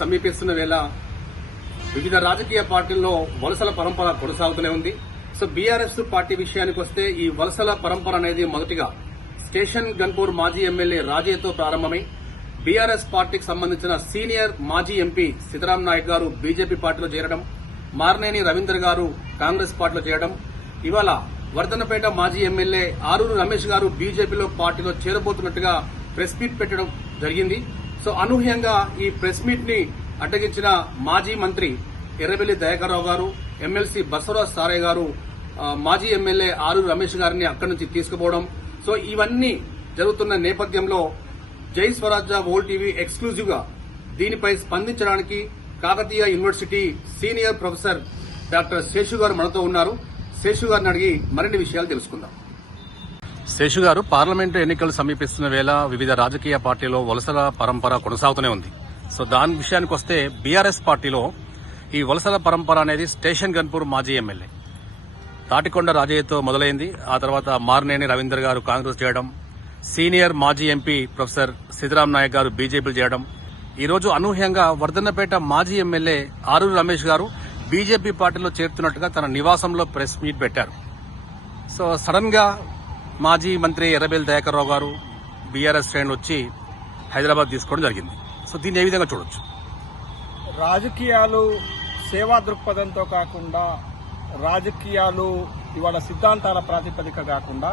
సమీపిస్తున్న వేళ వివిధ రాజకీయ పార్టీల్లో వలసల పరంపర కొనసాగుతూనే ఉంది. సో బీఆర్ఎస్ పార్టీ విషయానికి వస్తే ఈ వలసల పరంపర అనేది మొదటిగా స్టేషన్ గన్పూర్ మాజీ ఎమ్మెల్యే రాజేతో ప్రారంభమై బీఆర్ఎస్ పార్టీకి సంబంధించిన సీనియర్ మాజీ ఎంపీ సీతారాం నాయక్ గారు బీజేపీ పార్టీలో చేరడం, మార్నేని రవీందర్ గారు కాంగ్రెస్ పార్టీలో చేరడం, ఇవాళ వర్ధన్నపేట మాజీ ఎమ్మెల్యే ఆరూరు రమేష్ గారు బీజేపీలో పార్టీలో చేరబోతున్నట్టుగా ప్రెస్ మీట్ పెట్టడం జరిగింది. సో అనూహ్యంగా ఈ ప్రెస్ మీట్ ని అడ్డగించిన మాజీ మంత్రి ఎర్రబెల్లి దయాకర్ రావు గారు, ఎమ్మెల్సీ బసవరాజ్ సారయ్య గారు మాజీ ఎమ్మెల్యే ఆరూరు రమేష్ గారిని అక్కడి నుంచి తీసుకుపోవడం. సో ఇవన్నీ జరుగుతున్న నేపథ్యంలో జై స్వరాజ్య వోల్ టీవీ ఎక్స్క్లూజివ్ గా దీనిపై స్పందించడానికి Kakatiya university senior professor doctor Seshu గారు మనతో ఉన్నారు. శేషు గారిని అడిగి మరిన్ని విషయాలు తెలుసుకుందాం. శేషు గారు, పార్లమెంటు ఎన్నికలు సమీపిస్తున్న వేళ వివిధ రాజకీయ పార్టీలో వలసల పరంపర కొనసాగుతూనే ఉంది. సో దాని విషయానికి వస్తే బీఆర్ఎస్ పార్టీలో ఈ వలసల పరంపర అనేది స్టేషన్ గన్పూర్ మాజీ ఎమ్మెల్యే తాటికొండ రాజయ్యతో మొదలైంది. ఆ తర్వాత మార్నేని రవీందర్ గారు కాంగ్రెస్ చేయడం, సీనియర్ మాజీ ఎంపీ ప్రొఫెసర్ సీతారాం నాయక్ గారు బీజేపీ చేయడం, ఈ రోజు అనూహ్యంగా వర్ధన్నపేట మాజీ ఎమ్మెల్యే ఆరూరు రమేష్ గారు బీజేపీ పార్టీలో చేరుతున్నట్టుగా తన నివాసంలో ప్రెస్ మీట్ పెట్టారు. సో సడన్ గా మాజీ మంత్రి ఎర్రబెల్లి దయాకర్ రావు గారు బీఆర్ఎస్ శ్రేణులు వచ్చి హైదరాబాద్ తీసుకోవడం జరిగింది. సో దీన్ని ఏ విధంగా చూడొచ్చు? రాజకీయాలు సేవా దృక్పథంతో కాకుండా, రాజకీయాలు ఇవాళ సిద్ధాంతాల ప్రాతిపదిక కాకుండా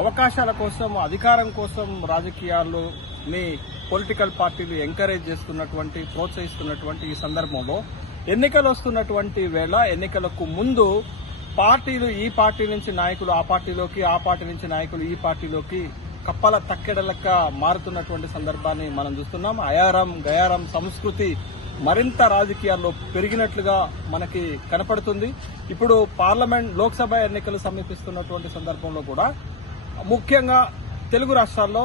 అవకాశాల కోసం, అధికారం కోసం రాజకీయాలని పొలిటికల్ పార్టీలు ఎంకరేజ్ చేస్తున్నటువంటి, ప్రోత్సహిస్తున్నటువంటి ఈ సందర్భంలో ఎన్నికలు వస్తున్నటువంటి వేళ, ఎన్నికలకు ముందు పార్టీలు ఈ పార్టీ నుంచి నాయకులు ఆ పార్టీలోకి, ఆ పార్టీ నుంచి నాయకులు ఈ పార్టీలోకి కప్పల తక్కెడలక్క మారుతున్నటువంటి సందర్భాన్ని మనం చూస్తున్నాం. అయారం గయారం సంస్కృతి మరింత రాజకీయాల్లో పెరిగినట్లుగా మనకి కనపడుతుంది. ఇప్పుడు పార్లమెంట్, లోక్సభ ఎన్నికలు సమీపిస్తున్నటువంటి సందర్భంలో కూడా ముఖ్యంగా తెలుగు రాష్ట్రాల్లో,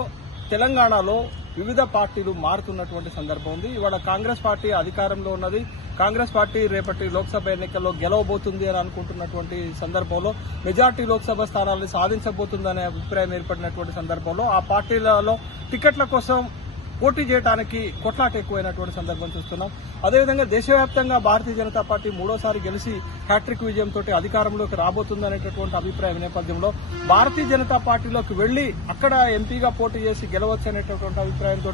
తెలంగాణలో వివిధ పార్టీలు మారుతున్నటువంటి సందర్భం ఉంది. ఇవాళ కాంగ్రెస్ పార్టీ అధికారంలో ఉన్నది. కాంగ్రెస్ పార్టీ రేపటి లోక్సభ ఎన్నికల్లో గెలవబోతుంది అని అనుకుంటున్నటువంటి సందర్భంలో, మెజార్టీ లోక్సభ స్థానాలను సాధించబోతుందనే అభిప్రాయం ఏర్పడినటువంటి సందర్భంలో ఆ పార్టీలలో టికెట్ల కోసం పోటీ చేయడానికి కొట్లాట ఎక్కువైనటువంటి సందర్భం చూస్తున్నాం. అదేవిధంగా దేశవ్యాప్తంగా భారతీయ జనతా పార్టీ మూడోసారి గెలిచి హ్యాట్రిక్ విజయంతో అధికారంలోకి రాబోతుందనేటటువంటి అభిప్రాయం నేపథ్యంలో భారతీయ జనతా పార్టీలోకి వెళ్లి అక్కడ ఎంపీగా పోటీ చేసి గెలవచ్చు అనేటటువంటి అభిప్రాయంతో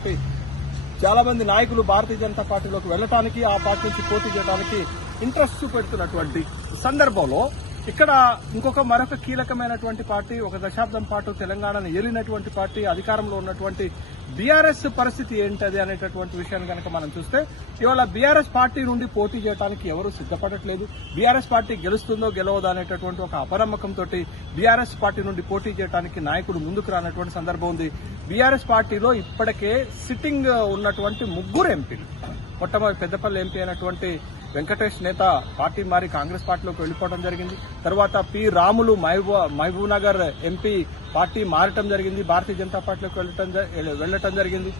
చాలా మంది నాయకులు భారతీయ జనతా పార్టీలోకి వెళ్లడానికి, ఆ పార్టీ నుంచి పోటీ చేయడానికి ఇంట్రెస్ట్ చూపెడుతున్నటువంటి సందర్భంలో ఇక్కడ మరొక కీలకమైనటువంటి పార్టీ, ఒక దశాబ్దం పాటు తెలంగాణను ఏలినటువంటి పార్టీ, అధికారంలో ఉన్నటువంటి బీఆర్ఎస్ పరిస్థితి ఏంటది అనేటటువంటి విషయాన్ని కనుక మనం చూస్తే, ఇవాళ బీఆర్ఎస్ పార్టీ నుండి పోటీ చేయడానికి ఎవరూ సిద్దపడట్లేదు. బీఆర్ఎస్ పార్టీ గెలుస్తుందో గెలవదో అనేటటువంటి ఒక అపనమ్మకంతో బీఆర్ఎస్ పార్టీ నుండి పోటీ చేయడానికి నాయకులు ముందుకు రానటువంటి సందర్భం ఉంది. బీఆర్ఎస్ పార్టీలో ఇప్పటికే సిట్టింగ్ ఉన్నటువంటి ముగ్గురు ఎంపీలు, మొట్టమొదటి పెద్దపల్లి ఎంపీ అయినటువంటి వెంకటేష్ నేత పార్టీ మారి కాంగ్రెస్ పార్టీలోకి వెళ్లిపోవడం జరిగింది. తర్వాత P Ramulu Mahabubnagar MP party మారటం జరిగింది, భారతీయ జనతా పార్టీలోకి వెళ్లటం జరిగింది.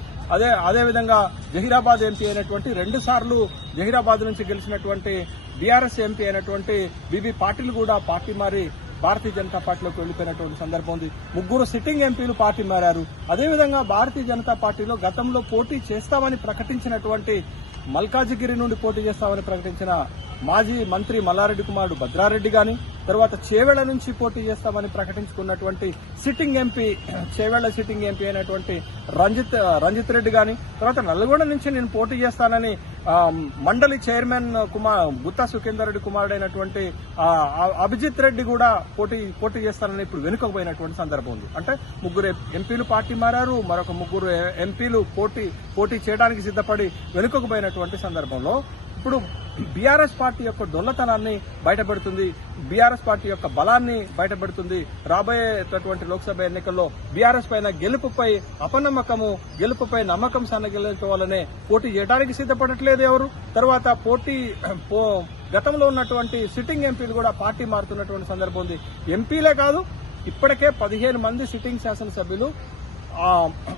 అదేవిధంగా జహీరాబాద్ ఎంపీ అయినటువంటి 2 సార్లు జహీరాబాద్ నుంచి గెలిచినటువంటి బీఆర్ఎస్ ఎంపీ అయినటువంటి బీబీ పాటిల్ కూడా పార్టీ మారి భారతీయ జనతా పార్టీలోకి వెళ్లిపోయినటువంటి సందర్భం ఉంది. ముగ్గురు సిట్టింగ్ ఎంపీలు పార్టీ మారారు. అదేవిధంగా భారతీయ జనతా పార్టీలో గతంలో పోటీ చేస్తామని ప్రకటించినటువంటి, మల్కాజిగిరి నుండి పోటీ చేస్తామని ప్రకటించిన మాజీ మంత్రి మల్లారెడ్డి కుమారుడు భద్రారెడ్డి గాని, తర్వాత చేవెళ్ల నుంచి పోటీ చేస్తామని ప్రకటించుకున్నటువంటి sitting MP, Chevella sitting MP అయినటువంటి రంజిత్ రెడ్డి గాని, తర్వాత నల్గొండ నుంచి నేను పోటీ చేస్తానని మండలి చైర్మన్ గుత్తా సుఖేందర్ రెడ్డి కుమారుడైనటువంటి అభిజిత్ రెడ్డి కూడా పోటీ చేస్తానని ఇప్పుడు వెనుకపోయినటువంటి సందర్భం ఉంది. అంటే ముగ్గురు ఎంపీలు పార్టీ మారారు, మరొక ముగ్గురు ఎంపీలు పోటీ చేయడానికి సిద్దపడి వెనుకపోయినటువంటి సందర్భంలో ఇప్పుడు బీఆర్ఎస్ పార్టీ యొక్క దొల్లతనాన్ని బయటపెడుతుంది, బీఆర్ఎస్ పార్టీ యొక్క బలాన్ని బయటపెడుతుంది. రాబోయేటటువంటి లోక్సభ ఎన్నికల్లో బీఆర్ఎస్ పైన గెలుపుపై అపనమ్మకము, గెలుపుపై నమ్మకం సన్నగిల్లుకోవాలనే పోటీ చేయడానికి సిద్దపడట్లేదు ఎవరు. తర్వాత గతంలో ఉన్నటువంటి సిట్టింగ్ ఎంపీలు కూడా పార్టీ మారుతున్నటువంటి సందర్భం ఉంది. ఎంపీలే కాదు, ఇప్పటికే 15 మంది సిట్టింగ్ శాసనసభ్యులు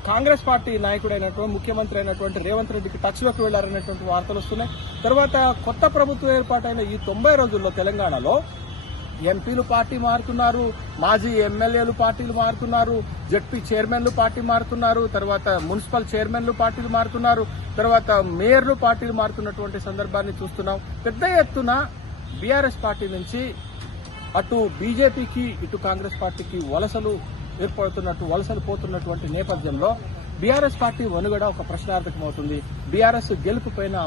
కాంగ్రెస్ పార్టీ నాయకుడైనటువంటి, ముఖ్యమంత్రి అయినటువంటి రేవంత్ రెడ్డికి టచ్ లోకి వెళ్లారనేటువంటి వార్తలు వస్తున్నాయి. తర్వాత కొత్త ప్రభుత్వం ఏర్పాటైన ఈ 90 రోజుల్లో తెలంగాణలో ఎంపీలు పార్టీ మారుతున్నారు, మాజీ ఎమ్మెల్యేలు పార్టీలు మారుతున్నారు, జడ్పీ చైర్మన్లు పార్టీ మారుతున్నారు, తర్వాత మున్సిపల్ చైర్మన్లు పార్టీలు మారుతున్నారు, తర్వాత మేయర్లు పార్టీలు మారుతున్నటువంటి సందర్భాన్ని చూస్తున్నాం. పెద్ద ఎత్తున బీఆర్ఎస్ పార్టీ నుంచి అటు బీజేపీకి ఇటు కాంగ్రెస్ పార్టీకి వలసలు పోతున్నటువంటి నేపథ్యంలో బీఆర్ఎస్ పార్టీ వనుగడ ఒక ప్రశ్నార్థకమవుతుంది. బీఆర్ఎస్ గెలుపు పైన